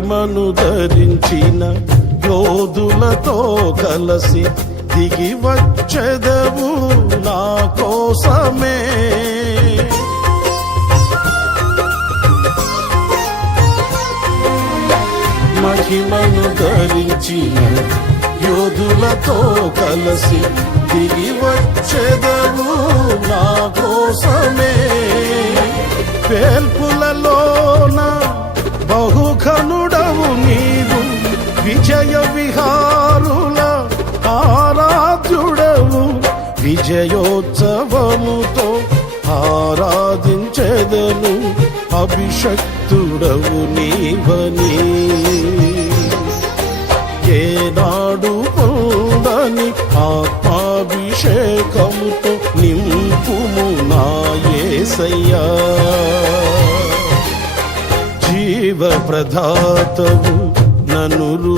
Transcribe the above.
మను ధరించిన యోధులతో కలసి దిగి వచ్చెదవు నా కోసమే. మహిమను ధరించిన యోధులతో కలసి దిగి వచ్చెదవు నా కోసమే. పేల్పులలోన బహుఘను విజయోత్సవముతో ఆరాధించెదను అభిషక్తుడవు నీవని. ఏనాడు పొందని ఆత్మాభిషేకముతో నింపుము నాయసయ్యా జీవ ప్రదాతవు నను రూ